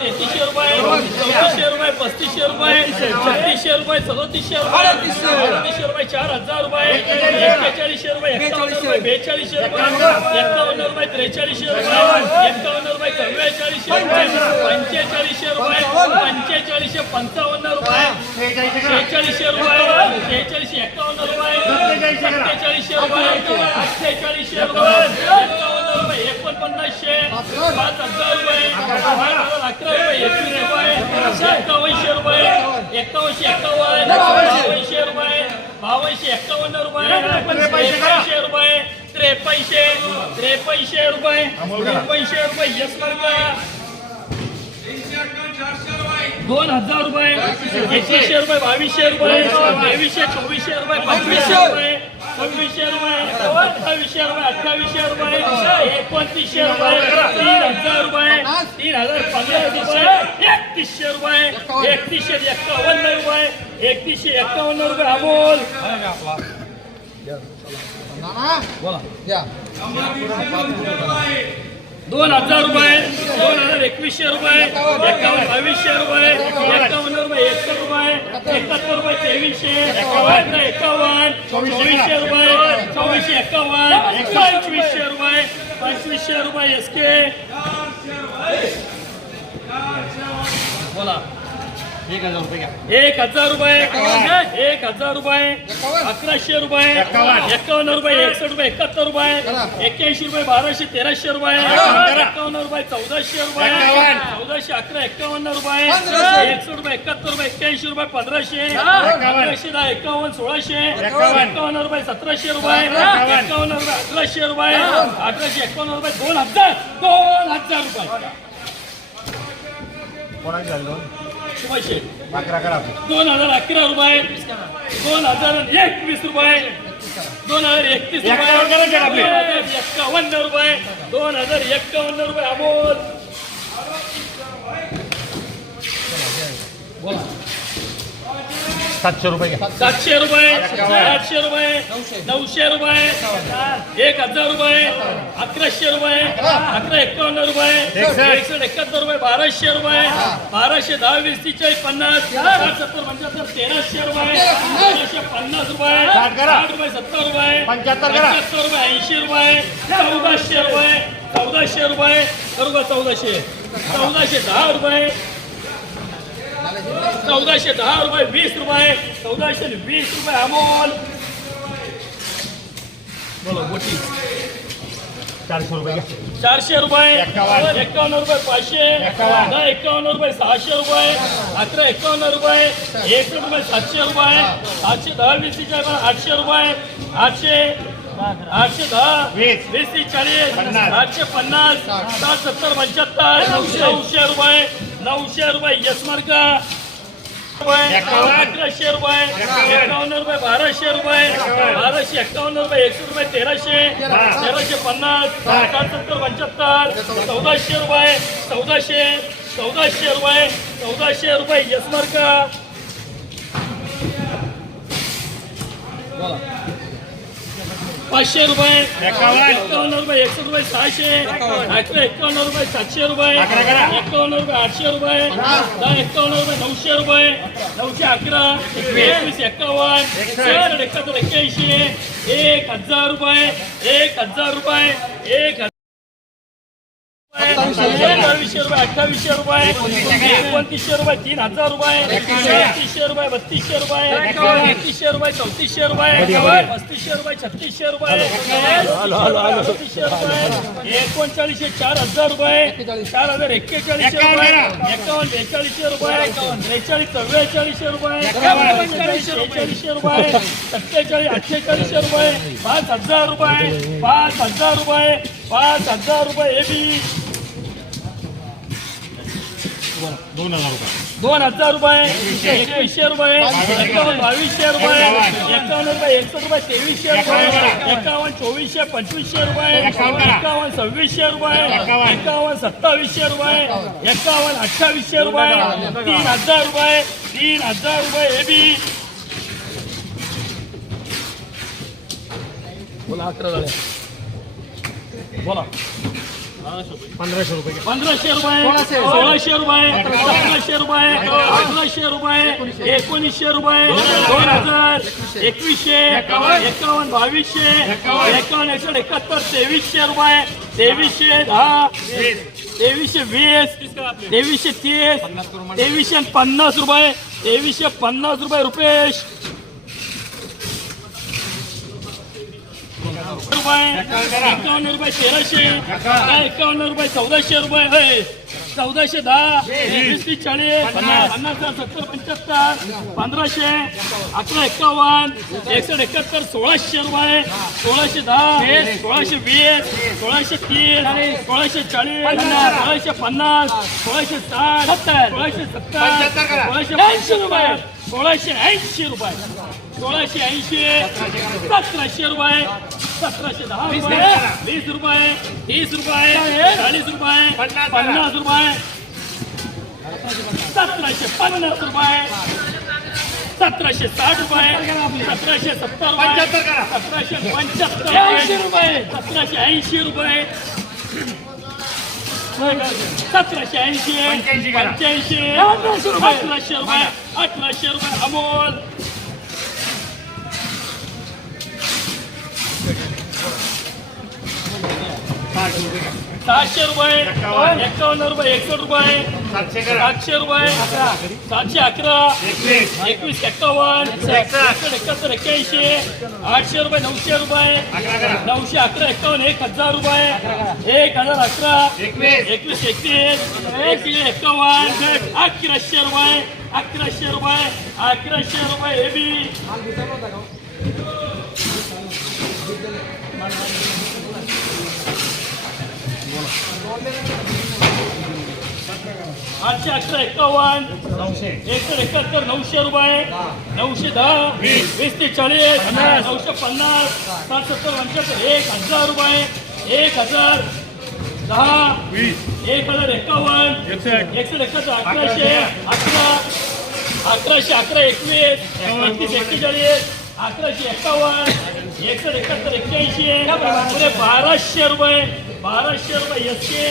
तेहतीसशे रुपये चौतीसशे रुपये पस्तीसशे रुपये छत्तीसशे रुपये सदोतीसशे रुपये अडतीसशे रुपये चार हजार रुपये एक्केचाळीसशे रुपये एक्कावन्न रुपये बेचाळीसशे रुपये एकावन्न रुपये त्रेचाळीसशे रुपये एकावन्न रुपये चव्वेचाळीसशे रुपये पंचेचाळीसशे रुपये पंचेचाळीसशे पंचावन्न रुपये शेहेचाळीसशे रुपये शेहेचाळीसशे एकावन्न रुपये सत्तेचाळीसशे रुपये अठ्ठेचाळीसशे रुपये एक्कावन्न रुपये एकोणपन्नासशे पाच हजार रुपये अकरा रुपये एकवीस रुपये एक्कावनशे रुपये एक्कावनशे एक्कावन्न बावनशे रुपये बावनशे एकावन्न रुपये त्रेपन्नशे रुपये त्रेपन्नशे त्रेपन्नशे रुपये त्रेपन्नशे रुपये यस वर्ग. दोन हजार रुपये एकवीसशे रुपये बावीसशे रुपये तेवीसशे चोवीसशे रुपये पंचवीसशे रुपये सव्वीसशे रुपये. अठ्ठावीसशे रुपये अठ्ठावीसशे रुपये. एकोणतीसशे रुपये. तीन हजार रुपये. तीन हजार पंधरा रुपये. एकतीसशे रुपये. एकतीसशे एक्कावन्न रुपये. एकतीसशे एक्कावन्न रुपये अमोल. दोन हजार रुपये दोन हजार एकवीसशे रुपये एकावन्न बावीसशे रुपये एकावन्न रुपये एकशे रुपये एकाहत्तर रुपये तेवीसशे एकावन्न एकावन्न चोवीसशे रुपये चोवीसशे एकावन्न पंचवीसशे रुपये पंचवीसशे रुपये एस के बोला. एक हजार रुपये एक हजार रुपये. अकराशे रुपये. एकावन्न. रुपये एकसष्ट रुपये एकाहत्तर रुपये. एक्क्याऐंशी रुपये बाराशे तेराशे रुपये. एकावन्न रुपये चौदाशे रुपये. चौदाशे अकरा एकावन्न रुपये. एकसष्ट रुपये एकाहत्तर रुपये एक्क्याऐंशी रुपये पंधराशे. पंधराशे दहा एकावन्न सोळाशे. एकावन्न. रुपये सतराशे रुपये. एकावन्न. रुपये अकराशे रुपये. अकराशे एकावन्न रुपये दोन हजार. दोन हजार रुपये. पैसे. दोन हजार अकरा रुपये. दोन हजार एकवीस रुपये. दोन हजार एकतीस रुपये. एक्कावन्न रुपये. दोन हजार एक्कावन्न रुपये अमोल. सातशे रुपये सातशे रुपये आठशे रुपये नऊशे. रुपये एक हजार रुपये अकराशे रुपये अकरा. एकावन्न रुपये एकसष्ट. एकाहत्तर रुपये बाराशे रुपये बाराशे दहा वीस तीस पन्नास सत्तर पंच्याहत्तर तेराशे रुपये तेराशे पन्नास रुपये साठ. साठ रुपये सत्तर रुपये पंच्याहत्तर. पंच्याहत्तर रुपये ऐंशी रुपये चौदाशे रुपये चौदाशे रुपये चौदाशे? चौदाशे दहा रुपये चौदाशे दहा रुपये वीस रुपये चौदाशे वीस रुपये अमोल. बोलो बोटी चारशे रुपये. चारशे रुपये. एकावन्न. रुपये पाचशे. दहा एकावन्न रुपये सहाशे रुपये. अकरा एकावन्न रुपये. एकशे रुपये सातशे रुपये. सातशे दहा वीस आठशे रुपये. आठशे आठशे दहा वीस. वीस तीस चाळीस आठशे पन्नास. साठ सत्तर पंच्याहत्तर नऊशे रुपये. नऊशे रुपये यस मार्क. रुपये अकराशे रुपये एकावन्न रुपये बाराशे रुपये बाराशे एक्कावन्न रुपये एकशे रुपये तेराशे तेराशे पन्नास साठ सत्तर पंच्याहत्तर चौदाशे रुपये चौदाशे चौदाशे रुपये चौदाशे रुपये यस मार्क. पाचशे रुपये. एकावन्न. एकावन्न रुपये एकशे रुपये सहाशे. अकरा एकावन्न रुपये सातशे रुपये. एकावन्न रुपये आठशे रुपये. दहा. एकावन्न रुपये नऊशे रुपये. नऊशे अकरा. एकवीस. एकावन्न. एकसष्ट. एकाहत्तर एक्क्याऐंशी. एक हजार रुपये. एक हजार रुपये. एक हजार बावीसशे रुपये अठ्ठावीसशे रुपये एकोणतीसशे रुपये तीन हजार रुपये तीसशे रुपये बत्तीसशे रुपये एकतीसशे रुपये चौतीसशे रुपये पस्तीसशे रुपये छत्तीसशे रुपये चौतीसशे रुपये एकोणचाळीसशे चार हजार रुपये चार हजार एक्केचाळीसशे रुपये एकावन्न बेचाळीसशे रुपये त्रेचाळीस चव्वेचाळीसशे रुपये बेचाळीसशे रुपये सत्तेचाळीस अठ्ठेचाळीसशे रुपये पाच हजार रुपये पाच हजार रुपये पाच हजार रुपये एबी दोन हजार रुपये. दोन हजार रुपये. एकवीसशे रुपये एकावन्न बावीसशे रुपये. एकावन्न रुपये एकसष्ट रुपये तेवीसशे रुपये. एकावन्न चोवीसशे पंचवीसशे रुपये. एकावन्न सव्वीसशे रुपये. एकावन्न सत्तावीसशे रुपये. एकावन्न अठ्ठावीसशे रुपये. तीन हजार रुपये. तीन हजार रुपये हे बी. बोला अकरा झाले. बोला. पंधराशे रुपये. पंधराशे रुपये सोळाशे. रुपये. सतराशे रुपये. अठराशे रुपये. एकोणीसशे. रुपये. दोन हजार. एकवीसशे. एकावन्न. बावीसशे. एकावन्न. एकशे एकाहत्तर तेवीसशे रुपये. तेवीसशे दहा. तेवीसशे वीस. तेवीसशे तीस. तेवीसशे पन्नास रुपये. तेवीसशे पन्नास रुपये रुपेश. रुपये एकावन्न रुपये तेराशे एकावन्न रुपये चौदाशे रुपये. चौदाशे दहा वीस तीस चाळीस पन्नास सत्तर पंच्याहत्तर पंधराशे अकरा एकावन्न एकसष्ट एकाहत्तर सोळाशे रुपये सोळाशे दहा सोळाशे वीस सोळाशे तीस सोळाशे चाळीस सोळाशे पन्नास सोळाशे साठ सोळाशे सत्तर सोळाशे ऐंशी रुपये सोळाशे ऐंशी रुपये सोळाशे ऐंशी सतराशे रुपये सतराशे दहा रुपये. वीस रुपये तीस रुपये चाळीस रुपये पन्नास रुपये. सतराशे पन्नास रुपये. सतराशे साठ रुपये. सतराशे सत्तर रुपये. सतराशे पंच्याहत्तर ऐंशी रुपये. सतराशे ऐंशी रुपये. सतराशे ऐंशी. पंच्याऐंशी अठराशे रुपये. अठराशे रुपये अमोल. सहाशे रुपये एकावन्न रुपये एकसष्ट रुपये सातशे सातशे रुपये सातशे अकरा एकवीस. एक्कावन्न एकसष्ट. एकाहत्तर एक्क्याऐंशी आठशे रुपये नऊशे रुपये नऊशे अकरा एक्कावन्न एक हजार रुपये एक हजार अकरा एकवीस. एकतीस एकवीस एक्कावन्न अकराशे रुपये अकराशे रुपये अकराशे रुपये हे बी आठशे अकरा एक्कावन्न नऊशे एकशे एकाहत्तर नऊशे रुपये. नऊशे दहा वीस ते चाळीस नऊशे पन्नास सात सत्तर पंच्याहत्तर एक हजार रुपये. एक हजार दहा एक हजार एकावन्न. एकशे एकाहत्तर अकराशे अकरा अकराशे अकरा एकवीस एकतीस एक्केचाळीस अकराशे एक्कावन्न एकशे एकाहत्तर एक्क्याऐंशी. बाराशे रुपये. बाराशे रुपये एस के.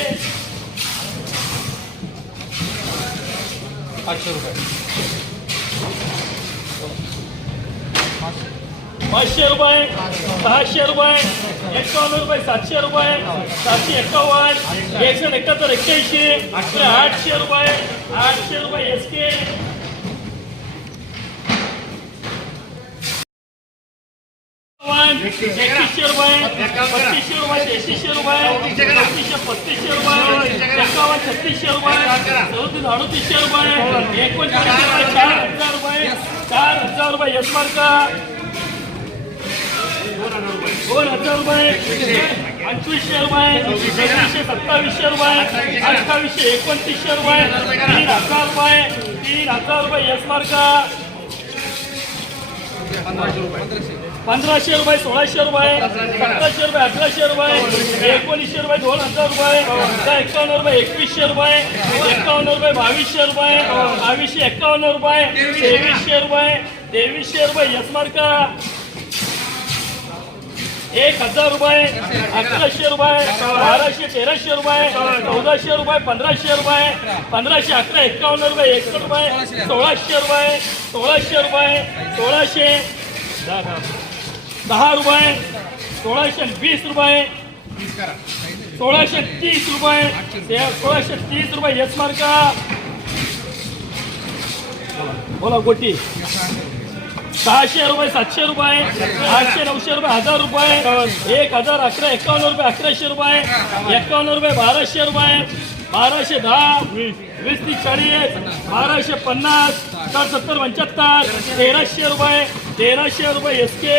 पाचशे रुपये सहाशे रुपये एकावन्न रुपये सातशे रुपये सातशे एकावन्न एकशे एकाहत्तर एक्क्याऐंशी अकरा आठशे रुपये आठशे रुपये एस के. एकतीसशे रुपये. पस्तीसशे रुपये तेहतीसशे रुपये. चौतीसशे पस्तीसशे रुपये. एकावन्न छत्तीसशे रुपये. चौतीस अडतीसशे रुपये. एकोणचाळीस रुपये चार हजार रुपये. चार हजार रुपये. यश मार्का. दोन हजार रुपये. पंचवीसशे रुपये. एकवीसशे सत्तावीसशे रुपये. अठ्ठावीसशे एकोणतीसशे रुपये. तीन हजार रुपये तीन हजार रुपये. यश मार्का. पंधराशे रुपये सोळाशे रुपये सतराशे रुपये अठराशे रुपये एकोणीसशे रुपये दोन हजार रुपये एकावन्न रुपये एकवीसशे रुपये एकावन्न रुपये बावीसशे रुपये बावीसशे एकावन्न रुपये तेवीसशे रुपये तेवीसशे रुपये यशमार्का एक हजार रुपये अकराशे रुपये बाराशे तेराशे रुपये चौदाशे रुपये पंधराशे रुपये पंधराशे अकरा एकावन्न रुपये एकशे रुपये सोळाशे रुपये सोळाशे रुपये सोळाशे. दहा रुपये सोळाशे वीस रुपये सोळाशे तीस रुपये ते- सोळाशे तीस रुपये यस मार्क. बोला गोटी. सहाशे रुपये सातशे रुपये आठशे नऊशे रुपये हजार रुपये एक हजार अकरा एकावन्न रुपये अकराशे रुपये एकावन्न रुपये बाराशे रुपये बाराशे दहा वीस तीस चाळीस बाराशे पन्नास सत्तर पंच्याहत्तर तेराशे रुपये तेराशे रुपये एस के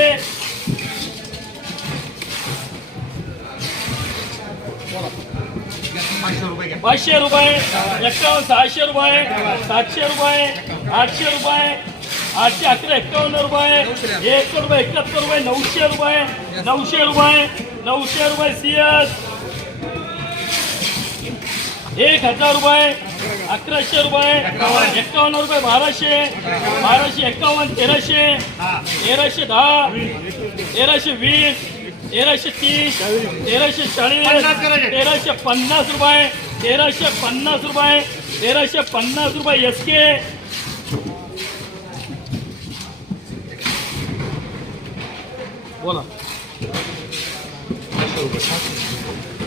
पाचशे रुपये एक्कावन्न सहाशे रुपये सातशे रुपये आठशे रुपये आठशे अकरा एक्कावन्न रुपये एक रुपये एकाहत्तर रुपये नऊशे रुपये नऊशे रुपये नऊशे रुपये सी एस एक हजार रुपये अकराशे रुपये एक्कावन्न रुपये बाराशे बाराशे एक्कावन्न तेराशे तेराशे दहा तेराशे वीस तेराशे तीस तेराशे चाळीस तेराशे पन्नास रुपये तेराशे पन्नास रुपये तेराशे पन्नास रुपये एस के बोला.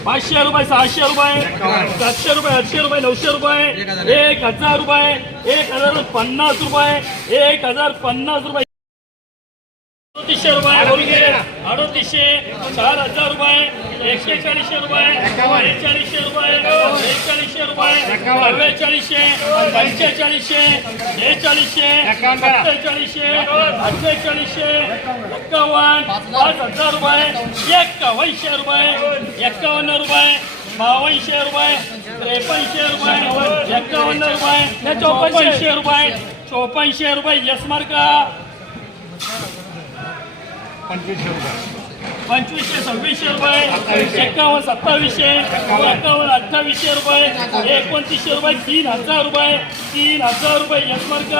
पाचशे रुपये सहाशे रुपये सातशे रुपये आठशे रुपये नऊशे रुपये एक हजार रुपये एक हजार पन्नास रुपये एक हजार पन्नास रुपये. अडतीसशे रुपये अडतीसशे चार हजार रुपये एकशे चाळीसशे रुपये बेचाळीसशे रुपये बेचाळीसशे रुपये चव्वेचाळीसशे पंचेचाळीसशे बेचाळीसशे सत्तेचाळीसशे अठ्ठेचाळीसशे एक्कावन्न पाच हजार रुपये एक्कावन्नशे रुपये एक्कावन्न रुपये बावनशे रुपये त्रेपन्नशे रुपये एक्कावन्न रुपये चौपन्नशे रुपये चौपन्नशे रुपये यस मार्का. पंचवीसशे सव्वीसशे रुपये. एक्कावन्न सत्तावीसशे एक्कावन्न अठ्ठावीसशे रुपये एकोणतीसशे रुपये तीन हजार रुपये तीन हजार रुपये यशमार्ग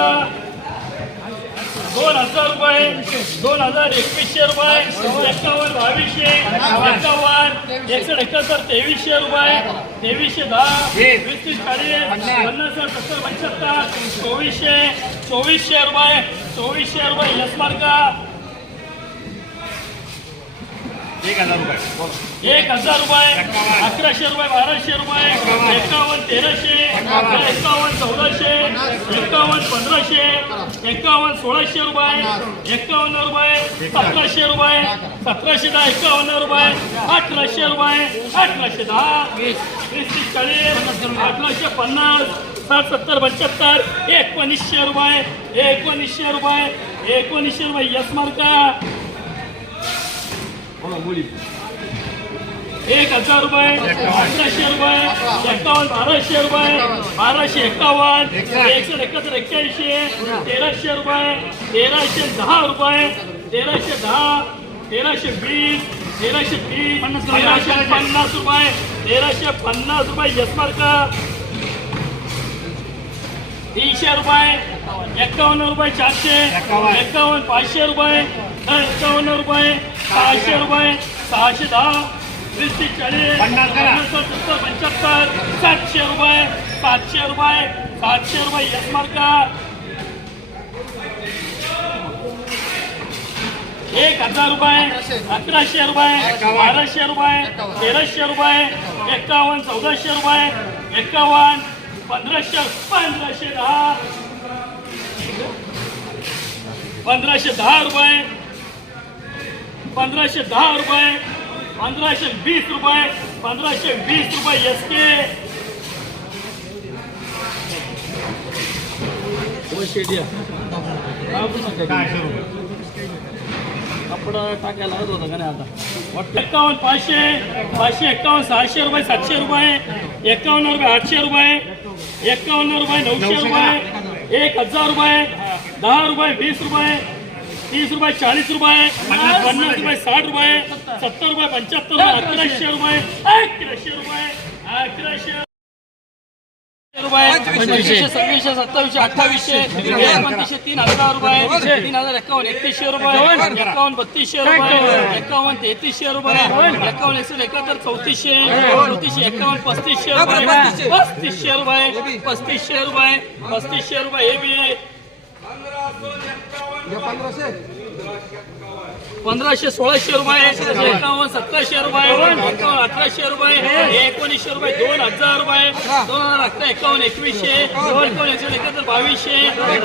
दोन हजार रुपये दोन हजार एकवीसशे रुपये एक्कावन्न बावीसशे एक्कावन्न एकसष्ट एकाहत्तर तेवीसशे रुपये तेवीसशे दहा वीस तीस चाळीस पन्नास सत्तर पंच्याहत्तर चोवीसशे चोवीसशे रुपये चोवीसशे रुपये यशमार्ग एक हजार रुपये. एक हजार रुपये अकराशे रुपये बाराशे रुपये एकावन्न. तेराशे एकावन्न. चौदाशे एकावन्न पंधराशे एकावन्न सोळाशे रुपये एकावन्न रुपये सतराशे रुपये सतराशे दहा एकावन्न रुपये अठराशे रुपये अठराशे दहा. वीस चाळीस अठराशे पन्नास साठ सत्तर पंच्याहत्तर एकोणीसशे रुपये एकोणीसशे रुपये एकोणीसशे रुपये. यस मार्का. एक हजार रुपये अठराशे रुपये एकावन्न बाराशे रुपये बाराशे एकावन्न एकशे एकाहत्तर एक्क्याऐंशी तेराशे रुपये तेराशे दहा रुपये तेराशे दहा तेराशे वीस तेराशे तीस तेराशे पन्नास रुपये तेराशे पन्नास रुपये यशमार्का तीनशे रुपये एक्कावन्न रुपये चारशे एक्कावन्न पाचशे रुपये एक्कावन्न रुपये सहाशे रुपये सहाशे दहा वीस तीस चाळीस पन्नास सत्तर पंच्याहत्तर सातशे रुपये सातशे रुपये सातशे रुपये यशमार्का एक हजार रुपये अकराशे रुपये बाराशे रुपये तेराशे रुपये एक्कावन्न चौदाशे रुपये एक्कावन्न पंधराशे पंधराशे दहा. पंधराशे दहा रुपये पंधराशे दहा रुपये पंधराशे वीस रुपये पंधराशे वीस रुपये एस के कपडा टाकायला लागत होता का नाही आता? एक्कावन्न पाचशे पाचशे एक्कावन्न सहाशे रुपये सातशे रुपये एक्कावन्न रुपये आठशे रुपये एक्कावन्न रुपये नऊशे रुपये एक हजार रुपये दहा रुपये वीस रुपये तीस रुपये चाळीस रुपये पन्नास रुपये. साठ रुपये सत्तर रुपये पंच्याहत्तर रुपये अकराशे रुपये. अकराशे रुपये अकराशे पंचवीसशे. सव्वीसशे सत्तावीसशे अठ्ठावीसशे तीन हजार रुपये तीन हजार एकावन्न एकतीसशे रुपये एकावन्न बत्तीसशे रुपये एकावन्न तेहतीसशे रुपये एकावन्न एकशे एकाहत्तर चौतीसशे चौतीसशे एकावन्न पस्तीसशे रुपये पस्तीसशे रुपये पस्तीसशे रुपये पस्तीसशे रुपये हे बी पंधराशे. सोळाशे रुपये एकावन्न सत्तरशे रुपये एकावन्न अठराशे रुपये एकोणीसशे रुपये दोन हजार रुपये दोन हजार अकरा एकावन्न एकवीसशे. एकावन्न. एकशे एकाहत्तर बावीसशे.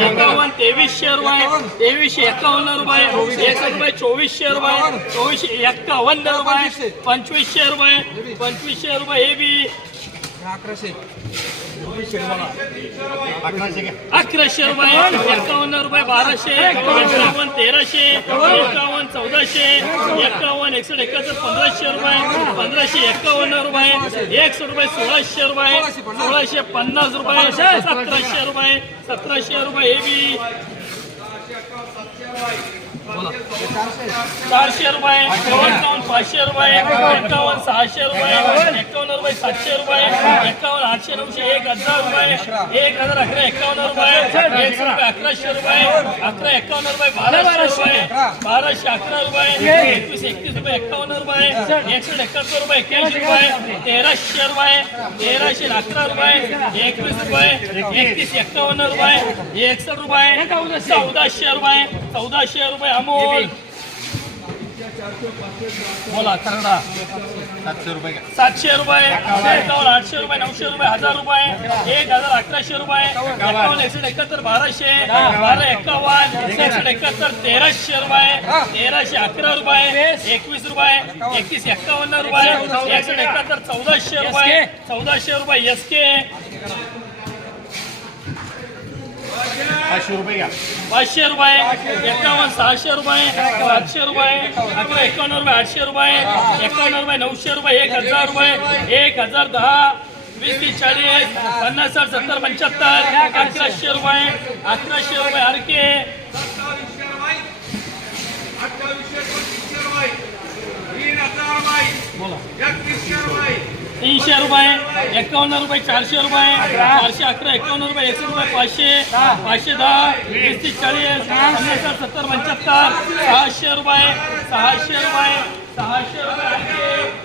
एकावन्न तेवीसशे रुपये तेवीसशे एकावन्न रुपये एकसष्ट रुपये चोवीसशे रुपये चोवीसशे एक्कावन्न रुपये पंचवीसशे. रुपये पंचवीसशे रुपये हे बी. अकराशे. अकराशे रुपये एकावन्न रुपये बाराशे एकावन्न तेराशे एकावन्न चौदाशे एकावन्न एकसष्ट एकाहत्तर पंधराशे रुपये पंधराशे एकावन्न रुपये एकशे रुपये सोळाशे रुपये सोळाशे पन्नास रुपये सतराशे रुपये सतराशे रुपये हे बी चारशे रुपये एकावन्न पाचशे रुपये एकावन्न सहाशे रुपये एकावन्न रुपये सातशे रुपये एकावन्न आठशे नऊशे एक हजार रुपये एक हजार अकरा एकावन्न रुपये एक रुपये अकराशे रुपये अकरा एकावन्न रुपये बाराशे रुपये बाराशे अकरा रुपये एकवीस एकतीस रुपये एकावन्न रुपये एकशे एकाहत्तर रुपये एक्क्याऐंशी रुपये तेराशे रुपये तेराशे अकरा रुपये एकवीस रुपये एकतीस एकावन्न रुपये एकसष्ट रुपये चौदाशे रुपये चौदाशे रुपये अमोल बोला कन्नडा सातशे रुपये सातशे रुपये आठशे रुपये नऊशे रुपये हजार रुपये एक हजार अकराशे रुपये एकावन्न एकसष्ट एकाहत्तर बाराशे बारा एकावन्न एकसष्ट एकाहत्तर तेराशे रुपये तेराशे अकरा रुपये एकवीस रुपये एकतीस एकावन्न रुपये एकसष्ट एकाहत्तर चौदाशे रुपये चौदाशे रुपये एस के पाचशे रुपये घ्या. पाचशे रुपये एकावन्न सहाशे रुपये सातशे रुपये अकरा एकावन्न रुपये आठशे रुपये एकावन्न रुपये नऊशे रुपये एक हजार रुपये एक हजार दहा वीस तीस चाळीस पन्नास साठ सत्तर पंच्याहत्तर अकराशे रुपये अकराशे रुपये आरके तीनशे रुपये एकावन्न रुपये चारशे रुपये चारशे अकरा एकावन्न रुपये एकशे रुपये पाचशे पाचशे दहा वीस तीस चाळीस पन्नास सत्तर पंच्याहत्तर सहाशे रुपये सहाशे रुपये सहाशे रुपये